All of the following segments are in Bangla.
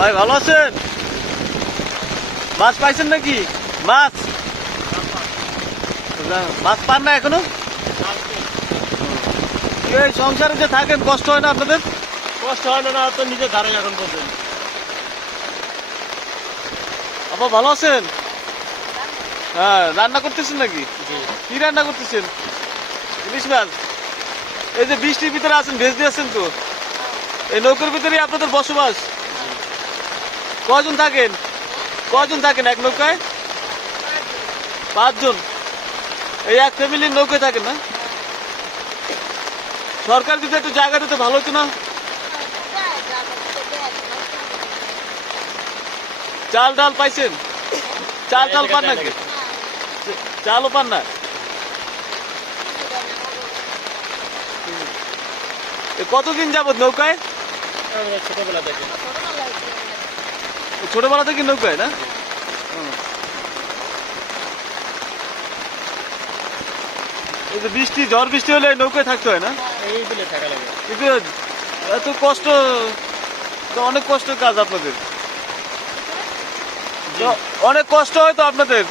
ভাই ভালো আছেন? মাছ পাইছেন নাকি? মাছ? মাছ পান না এখনও? এই সংসারে যে থাকেন কষ্ট হয় না আপনাদের? কষ্ট হয় না তো নিজে ধারে এখন পর্যন্ত আপা ভালো আছেন? হ্যাঁ রান্না করতেছেন নাকি? কি রান্না করতেছেন? ইলিশ মাছ। এই যে বৃষ্টির ভিতরে আছেন ভেজ দিয়েছেন তো? এই নৌকার ভিতরে আপনাদের বসবাস? কজন থাকেন? কজন থাকেন এক নৌকায়? পাঁচজন। এই এক ফ্যামিলির নৌকায় থাকেন না? সরকার যদি একটু জায়গা দিতে ভালো হতো না? চাল ডাল পাইছেন? চাল ডাল পান নাকি? চালও পান না? কতদিন যাবত নৌকায়? ছোটবেলা থেকে। ছোটবেলা থেকে নৌকায় না? এই যে বৃষ্টি ঝড় বৃষ্টি হলে নৌকায় থাকতে হয় না? এই বিলে থাকা লাগে। কিন্তু এত কষ্ট তো অনেক কষ্ট কাজ আপনাদের। অনেক কষ্ট হয় তো আপনাদের?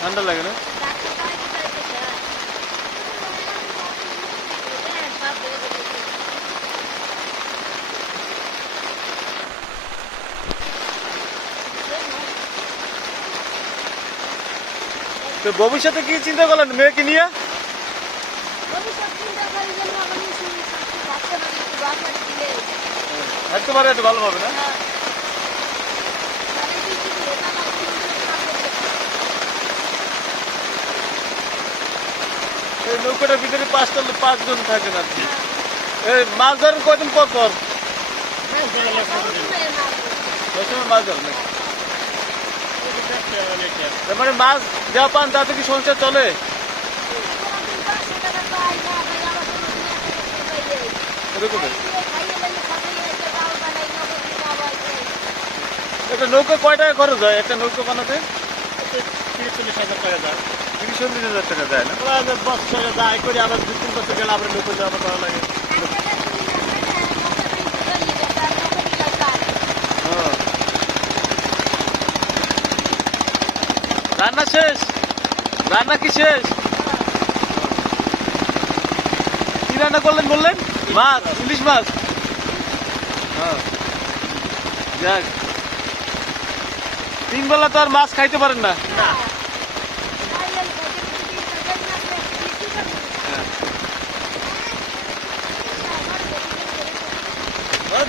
ঠান্ডা লাগে না? তো ভবিষ্যতে কি চিন্তা করলেন মেয়েকে নিয়ে একটু ভালো হবে না এই নৌকাটার ভিতরে পাঁচটা পাঁচজন থাকেন আর কি এই মাছ ধরেন কদিন পর পর মাছ ধরেন নাকি? মানে মাছ যা পান তাতে কি সংসার চলে? একটা নৌকা কয় টাকা খরচ হয়? একটা নৌকা বানাতে? তিরিশ চল্লিশ হাজার টাকা যায়। তিরিশ চল্লিশ হাজার টাকা যায় না? বছরে যায় করে আবার দু তিন বছর গেলে আবার লোক যাওয়া করা লাগে। রান্না শেষ? রান্না কি শেষ? কি রান্না করলেন বললেন? মাছ, ইলিশ মাছ। হ্যাঁ। যাক। তিন বেলা তো আর মাছ খাইতে পারেন না। ওরা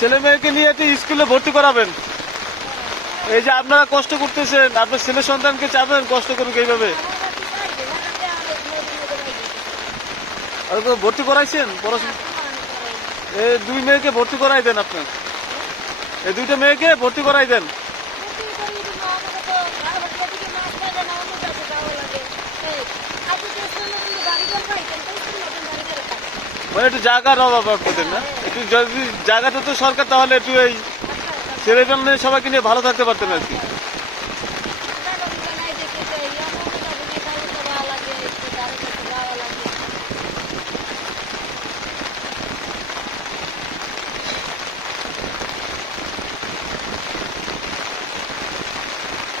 ছেলে মেয়েকে নিয়ে একটু স্কুলে ভর্তি করাবেন। এই যে আপনারা কষ্ট করতেছেন, আপনার ছেলে সন্তানকে চাবেন কষ্ট করুক এইভাবে। ভর্তি করাইছেন? পড়াশোনা এই দুই মেয়েকে ভর্তি করাই দেন আপনার। এই দুইটা মেয়েকে ভর্তি করাই দেন। মানে একটু জায়গার অভাব আপনাদের না? একটু জায়গাটা তো সরকার, তাহলে একটু এই ছেলে মেয়ে সবাইকে নিয়ে ভালো থাকতে পারতেন আর কি।